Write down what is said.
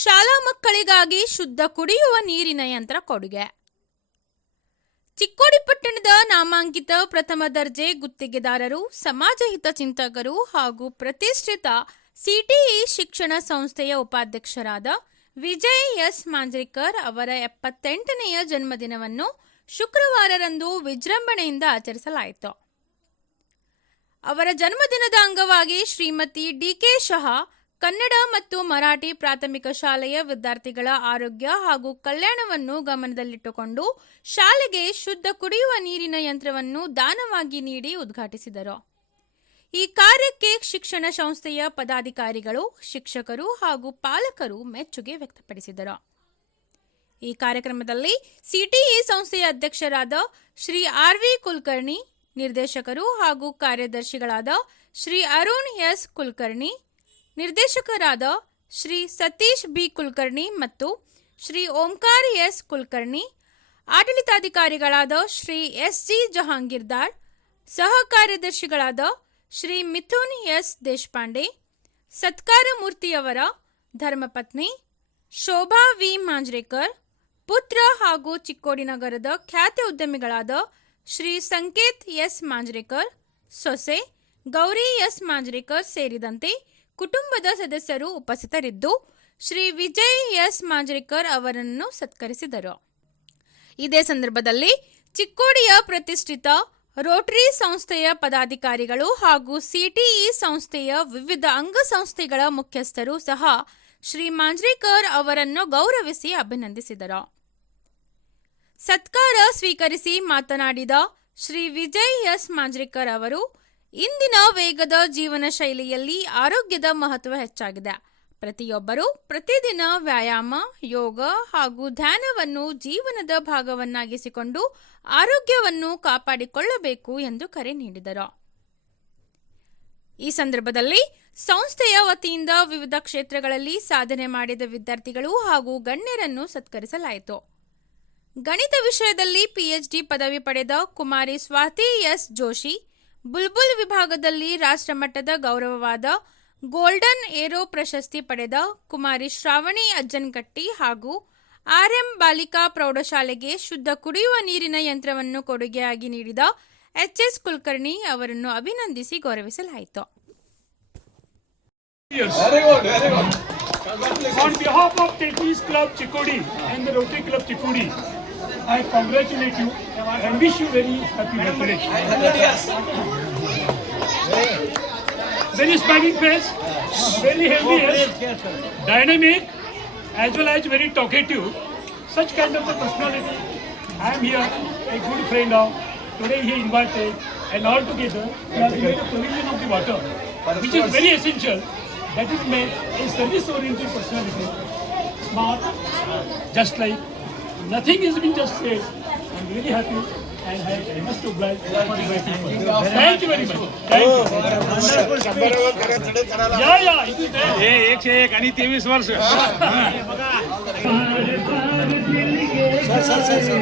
ಶಾಲಾ ಮಕ್ಕಳಿಗಾಗಿ ಶುದ್ಧ ಕುಡಿಯುವ ನೀರಿನ ಯಂತ್ರ ಕೊಡುಗೆ. ಚಿಕ್ಕೋಡಿ ಪಟ್ಟಣದ ನಾಮಾಂಕಿತ ಪ್ರಥಮ ದರ್ಜೆ ಗುತ್ತಿಗೆದಾರರು, ಸಮಾಜ ಹಿತ ಚಿಂತಕರು ಹಾಗೂ ಪ್ರತಿಷ್ಠಿತ ಸಿಟಿಇ ಶಿಕ್ಷಣ ಸಂಸ್ಥೆಯ ಉಪಾಧ್ಯಕ್ಷರಾದ ವಿಜಯ್ ಎಸ್ ಮಾಂಜ್ರೇಕರ್ ಅವರ 78ನೆಯ ಜನ್ಮದಿನವನ್ನು ಶುಕ್ರವಾರರಂದು ವಿಜೃಂಭಣೆಯಿಂದ ಆಚರಿಸಲಾಯಿತು. ಅವರ ಜನ್ಮದಿನದ ಅಂಗವಾಗಿ ಶ್ರೀಮತಿ ಡಿ.ಕೆ. ಶಹಾ ಕನ್ನಡ ಮತ್ತು ಮರಾಠಿ ಪ್ರಾಥಮಿಕ ಶಾಲೆಯ ವಿದ್ಯಾರ್ಥಿಗಳ ಆರೋಗ್ಯ ಹಾಗೂ ಕಲ್ಯಾಣವನ್ನು ಗಮನದಲ್ಲಿಟ್ಟುಕೊಂಡು ಶಾಲೆಗೆ ಶುದ್ಧ ಕುಡಿಯುವ ನೀರಿನ ಯಂತ್ರವನ್ನು ದಾನವಾಗಿ ನೀಡಿ ಉದ್ಘಾಟಿಸಿದರು. ಈ ಕಾರ್ಯಕ್ಕೆ ಶಿಕ್ಷಣ ಸಂಸ್ಥೆಯ ಪದಾಧಿಕಾರಿಗಳು, ಶಿಕ್ಷಕರು ಹಾಗೂ ಪಾಲಕರು ಮೆಚ್ಚುಗೆ ವ್ಯಕ್ತಪಡಿಸಿದರು. ಈ ಕಾರ್ಯಕ್ರಮದಲ್ಲಿ ಸಿಟಿಇ ಸಂಸ್ಥೆಯ ಅಧ್ಯಕ್ಷರಾದ ಶ್ರೀ ಆರ್.ವಿ. ಕುಲಕರ್ಣಿ, ನಿರ್ದೇಶಕರು ಹಾಗೂ ಕಾರ್ಯದರ್ಶಿಗಳಾದ ಶ್ರೀ ಅರುಣ್ ಎಸ್. ಕುಲಕರ್ಣಿ, ನಿರ್ದೇಶಕರಾದ ಶ್ರೀ ಸತೀಶ್ ಬಿ. ಕುಲಕರ್ಣಿ ಮತ್ತು ಶ್ರೀ ಓಂಕಾರ್ ಎಸ್. ಕುಲಕರ್ಣಿ, ಆಡಳಿತಾಧಿಕಾರಿಗಳಾದ ಶ್ರೀ ಎಸ್.ಜಿ. ಜಹಾಂಗೀರ್ದಾರ್, ಸಹ ಕಾರ್ಯದರ್ಶಿಗಳಾದ ಶ್ರೀ ಮಿಥುನ್ ಎಸ್. ದೇಶಪಾಂಡೆ, ಸತ್ಕಾರ ಮೂರ್ತಿಯವರ ಧರ್ಮಪತ್ನಿ ಶೋಭಾ ವಿ. ಮಾಂಜ್ರೇಕರ್, ಪುತ್ರ ಹಾಗೂ ಚಿಕ್ಕೋಡಿ ನಗರದ ಖ್ಯಾತ ಉದ್ಯಮಿಗಳಾದ ಶ್ರೀ ಸಂಕೇತ್ ಎಸ್. ಮಾಂಜ್ರೇಕರ್, ಸೊಸೆ ಗೌರಿ ಎಸ್. ಮಾಂಜ್ರೇಕರ್ ಸೇರಿದಂತೆ ಕುಟುಂಬದ ಸದಸ್ಯರು ಉಪಸ್ಥಿತರಿದ್ದು ಶ್ರೀ ವಿಜಯ್ ಎಸ್. ಮಾಂಜ್ರೇಕರ್ ಅವರನ್ನು ಸತ್ಕರಿಸಿದರು. ಇದೇ ಸಂದರ್ಭದಲ್ಲಿ ಚಿಕ್ಕೋಡಿಯ ಪ್ರತಿಷ್ಠಿತ ರೋಟರಿ ಸಂಸ್ಥೆಯ ಪದಾಧಿಕಾರಿಗಳು ಹಾಗೂ ಸಿಟಿಇ ಸಂಸ್ಥೆಯ ವಿವಿಧ ಅಂಗಸಂಸ್ಥೆಗಳ ಮುಖ್ಯಸ್ಥರು ಸಹ ಶ್ರೀ ಮಾಂಜ್ರೇಕರ್ ಅವರನ್ನು ಗೌರವಿಸಿ ಅಭಿನಂದಿಸಿದರು. ಸತ್ಕಾರ ಸ್ವೀಕರಿಸಿ ಮಾತನಾಡಿದ ಶ್ರೀ ವಿಜಯ್ ಎಸ್. ಮಾಂಜ್ರೇಕರ್ ಅವರು, ಇಂದಿನ ವೇಗದ ಜೀವನ ಶೈಲಿಯಲ್ಲಿ ಆರೋಗ್ಯದ ಮಹತ್ವ ಹೆಚ್ಚಾಗಿದೆ. ಪ್ರತಿಯೊಬ್ಬರೂ ಪ್ರತಿದಿನ ವ್ಯಾಯಾಮ, ಯೋಗ ಹಾಗೂ ಧ್ಯಾನವನ್ನು ಜೀವನದ ಭಾಗವನ್ನಾಗಿಸಿಕೊಂಡು ಆರೋಗ್ಯವನ್ನು ಕಾಪಾಡಿಕೊಳ್ಳಬೇಕು ಎಂದು ಕರೆ ನೀಡಿದರು. ಈ ಸಂದರ್ಭದಲ್ಲಿ ಸಂಸ್ಥೆಯ ವತಿಯಿಂದ ವಿವಿಧ ಕ್ಷೇತ್ರಗಳಲ್ಲಿ ಸಾಧನೆ ಮಾಡಿದ ವಿದ್ಯಾರ್ಥಿಗಳು ಹಾಗೂ ಗಣ್ಯರನ್ನು ಸತ್ಕರಿಸಲಾಯಿತು. ಗಣಿತ ವಿಷಯದಲ್ಲಿ ಪಿಎಚ್ಡಿ ಪದವಿ ಪಡೆದ ಕುಮಾರಿ ಸ್ವಾತಿ ಎಸ್. ಜೋಶಿ, ಬುಲ್ಬುಲ್ ವಿಭಾಗದಲ್ಲಿ ರಾಷ್ಟ್ರಮಟ್ಟದ ಗೌರವವಾದ ಗೋಲ್ಡನ್ ಏರೋ ಪ್ರಶಸ್ತಿ ಪಡೆದ ಕುಮಾರಿ ಶ್ರಾವಣಿ ಅಜ್ಜನಕಟ್ಟಿ ಹಾಗೂ ಆರ್ಎಂ ಬಾಲಿಕಾ ಪ್ರೌಢಶಾಲೆಗೆ ಶುದ್ಧ ಕುಡಿಯುವ ನೀರಿನ ಯಂತ್ರವನ್ನು ಕೊಡುಗೆಯಾಗಿ ನೀಡಿದ ಎಚ್.ಎಸ್. ಕುಲಕರ್ಣಿ ಅವರನ್ನು ಅಭಿನಂದಿಸಿ ಗೌರವಿಸಲಾಯಿತು. On behalf of Tennis Club Chikkodi and the Rotary Club Chikkodi, I congratulate you and wish you very happy birthday. Very smiling face, very healthy, dynamic, as well as very talkative. Such kind of a personality. I am here, a good friend of. Today he invited, and all together we have made a provision of the water, which is very essential. That is made a service-oriented personality, smart, just like nothing has been just said. I am really happy and I must oblige for the great people. Thank you very much. Thank you. Yeah, it is there. हे 101 आणि 23 वर्ष. Sir